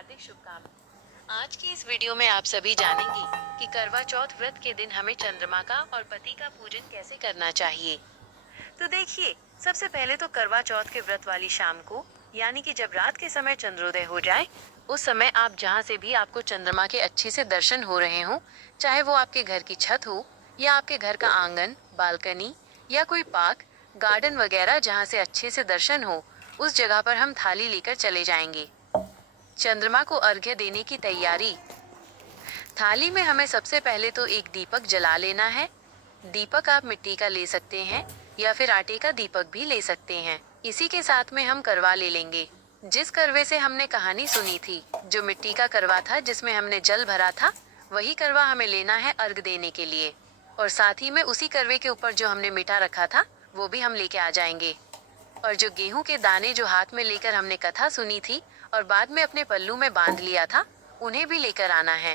हार्दिक शुभकामनाएं। आज की इस वीडियो में आप सभी जानेंगे कि करवा चौथ व्रत के दिन हमें चंद्रमा का और पति का पूजन कैसे करना चाहिए। तो देखिए, सबसे पहले तो करवा चौथ के व्रत वाली शाम को, यानी कि जब रात के समय चंद्रोदय हो जाए, उस समय आप जहाँ से भी आपको चंद्रमा के अच्छे से दर्शन हो रहे हों, चाहे वो आपके घर की छत हो या आपके घर का आंगन, बालकनी या कोई पार्क, गार्डन वगैरह जहाँ से अच्छे से दर्शन हो, उस जगह पर हम थाली लेकर चले जाएंगे। चंद्रमा को अर्घ्य देने की तैयारी। थाली में हमें सबसे पहले तो एक दीपक जला लेना है। दीपक आप मिट्टी का ले सकते हैं या फिर आटे का दीपक भी ले सकते हैं। इसी के साथ में हम करवा ले लेंगे। जिस करवे से हमने कहानी सुनी थी, जो मिट्टी का करवा था जिसमें हमने जल भरा था, वही करवा हमें लेना है अर्घ देने के लिए। और साथ ही में उसी करवे के ऊपर जो हमने मिटा रखा था, वो भी हम लेके आ जाएंगे। और जो गेहूं के दाने जो हाथ में लेकर हमने कथा सुनी थी और बाद में अपने पल्लू में बांध लिया था, उन्हें भी लेकर आना है।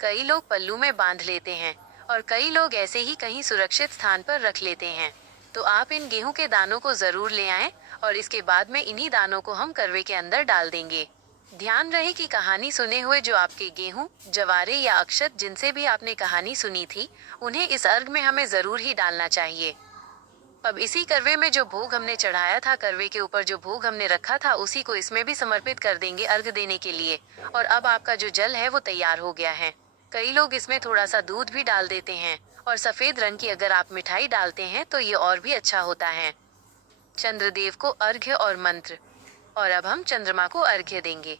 कई लोग पल्लू में बांध लेते हैं और कई लोग ऐसे ही कहीं सुरक्षित स्थान पर रख लेते हैं। तो आप इन गेहूं के दानों को जरूर ले आएं और इसके बाद में इन्हीं दानों को हम करवे के अंदर डाल देंगे। ध्यान रहे कि कहानी सुने हुए जो आपके गेहूं, जवारे या अक्षत जिनसे भी आपने कहानी सुनी थी, उन्हें इस अर्घ में हमें जरूर ही डालना चाहिए। अब इसी करवे में जो भोग हमने चढ़ाया था, करवे के ऊपर जो भोग हमने रखा था, उसी को इसमें भी समर्पित कर देंगे अर्घ देने के लिए। और अब आपका जो जल है वो तैयार हो गया है। कई लोग इसमें थोड़ा सा दूध भी डाल देते हैं और सफेद रंग की अगर आप मिठाई डालते हैं तो ये और भी अच्छा होता है। चंद्रदेव को अर्घ्य और मंत्र। और अब हम चंद्रमा को अर्घ्य देंगे।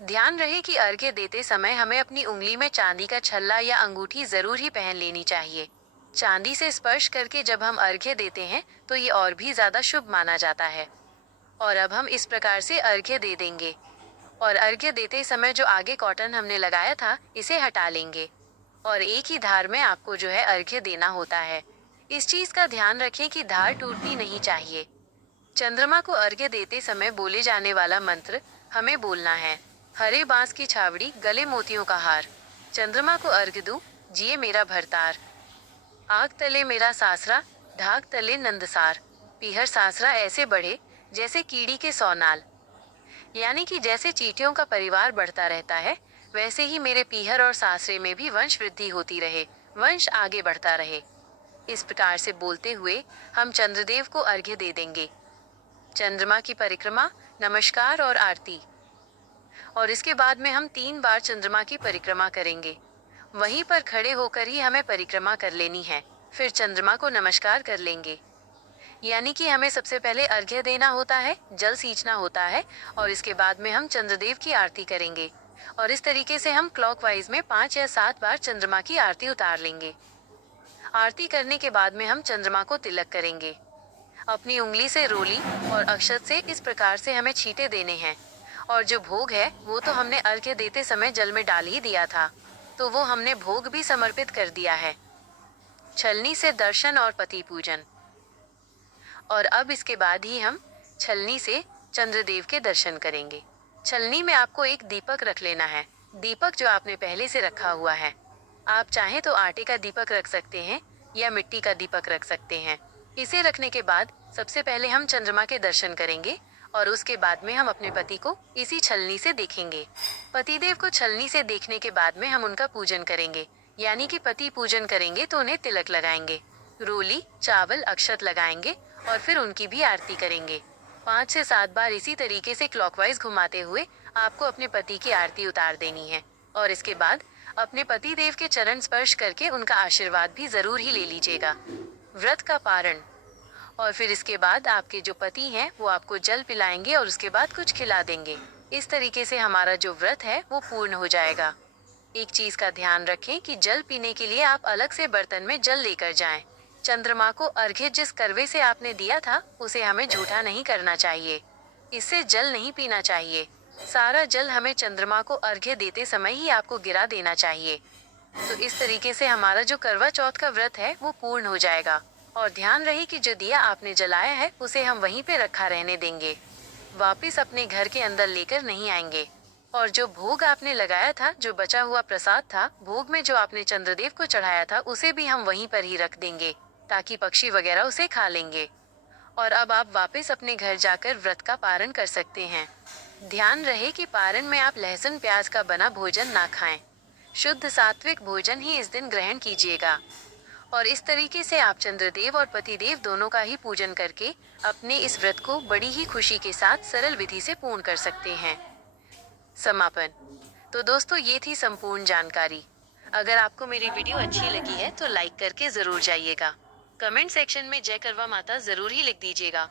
ध्यान रहे कि अर्घ्य देते समय हमें अपनी उंगली में चांदी का छल्ला या अंगूठी जरूर ही पहन लेनी चाहिए। चांदी से स्पर्श करके जब हम अर्घ्य देते हैं तो ये और भी ज्यादा शुभ माना जाता है। और अब हम इस प्रकार से अर्घ्य दे देंगे। और अर्घ्य देते समय जो आगे कॉटन हमने लगाया था, इसे हटा लेंगे। और एक ही धार में आपको जो है अर्घ्य देना होता है। इस चीज का ध्यान रखें कि धार टूटनी नहीं चाहिए। चंद्रमा को अर्घ्य देते समय बोले जाने वाला मंत्र हमें बोलना है। हरे बांस की छावड़ी, गले मोतियों का हार। चंद्रमा को अर्घ्य दूं, जिए मेरा भरतार। आग तले मेरा सासरा, ढाक तले नंदसार। पीहर सासरा ऐसे बढ़े जैसे कीड़ी के सौनाल। यानी कि जैसे चींटियों का परिवार बढ़ता रहता है, वैसे ही मेरे पीहर और सासरे में भी वंश वृद्धि होती रहे, वंश आगे बढ़ता रहे। इस प्रकार से बोलते हुए हम चंद्रदेव को अर्घ्य दे देंगे। चंद्रमा की परिक्रमा, नमस्कार और आरती। और इसके बाद में हम 3 बार चंद्रमा की परिक्रमा करेंगे। वहीं पर खड़े होकर ही हमें परिक्रमा कर लेनी है। फिर चंद्रमा को नमस्कार कर लेंगे। यानी कि हमें सबसे पहले अर्घ्य देना होता है, जल सींचना होता है और इसके बाद में हम चंद्रदेव की आरती करेंगे। और इस तरीके से हम क्लॉकवाइज में 5 या 7 बार चंद्रमा की आरती उतार लेंगे। आरती करने के बाद में हम चंद्रमा को तिलक करेंगे। अपनी उंगली से रोली और अक्षत से इस प्रकार से हमें छींटे देने हैं। और जो भोग है वो तो हमने अर्घ्य देते समय जल में डाल ही दिया था, तो वो हमने भोग भी समर्पित कर दिया है। छलनी से दर्शन और पति पूजन। और अब इसके बाद ही हम छलनी से चंद्रदेव के दर्शन करेंगे। छलनी में आपको एक दीपक रख लेना है। दीपक जो आपने पहले से रखा हुआ है। आप चाहें तो आटे का दीपक रख सकते हैं या मिट्टी का दीपक रख सकते हैं। इसे रखने के बाद सबसे पहले हम चंद्रमा के दर्शन करेंगे और उसके बाद में हम अपने पति को इसी छलनी से देखेंगे। पतिदेव को छलनी से देखने के बाद में हम उनका पूजन करेंगे, यानी कि पति पूजन करेंगे तो उन्हें तिलक लगाएंगे, रोली, चावल, अक्षत लगाएंगे और फिर उनकी भी आरती करेंगे। 5 से 7 बार इसी तरीके से क्लॉकवाइज घुमाते हुए आपको अपने पति की आरती उतार देनी है। और इसके बाद अपने पति देव के चरण स्पर्श करके उनका आशीर्वाद भी जरूर ही ले लीजिएगा। व्रत का पारण। और फिर इसके बाद आपके जो पति हैं वो आपको जल पिलाएंगे और उसके बाद कुछ खिला देंगे। इस तरीके से हमारा जो व्रत है वो पूर्ण हो जाएगा। एक चीज का ध्यान रखें कि जल पीने के लिए आप अलग से बर्तन में जल लेकर जाएं। चंद्रमा को अर्घ्य जिस करवे से आपने दिया था उसे हमें झूठा नहीं करना चाहिए। इससे जल नहीं पीना चाहिए। सारा जल हमें चंद्रमा को अर्घ्य देते समय ही आपको गिरा देना चाहिए। तो इस तरीके से हमारा जो करवा चौथ का व्रत है वो पूर्ण हो जाएगा। और ध्यान रहे कि जो दिया आपने जलाया है उसे हम वहीं पे रखा रहने देंगे, वापिस अपने घर के अंदर लेकर नहीं आएंगे। और जो भोग आपने लगाया था, जो बचा हुआ प्रसाद था, भोग में जो आपने चंद्रदेव को चढ़ाया था, उसे भी हम वहीं पर ही रख देंगे ताकि पक्षी वगैरह उसे खा लेंगे। और अब आप वापस अपने घर जाकर व्रत का पारण कर सकते हैं। ध्यान रहे कि पारण में आप लहसुन प्याज का बना भोजन ना खाएं। शुद्ध सात्विक भोजन ही इस दिन ग्रहण कीजिएगा। और इस तरीके से आप चंद्रदेव और पतिदेव दोनों का ही पूजन करके अपने इस व्रत को बड़ी ही खुशी के साथ सरल विधि से पूर्ण कर सकते हैं। समापन। तो दोस्तों, ये थी संपूर्ण जानकारी। अगर आपको मेरी वीडियो अच्छी लगी है तो लाइक करके जरूर जाइएगा। कमेंट सेक्शन में जय करवा माता जरूर ही लिख दीजिएगा।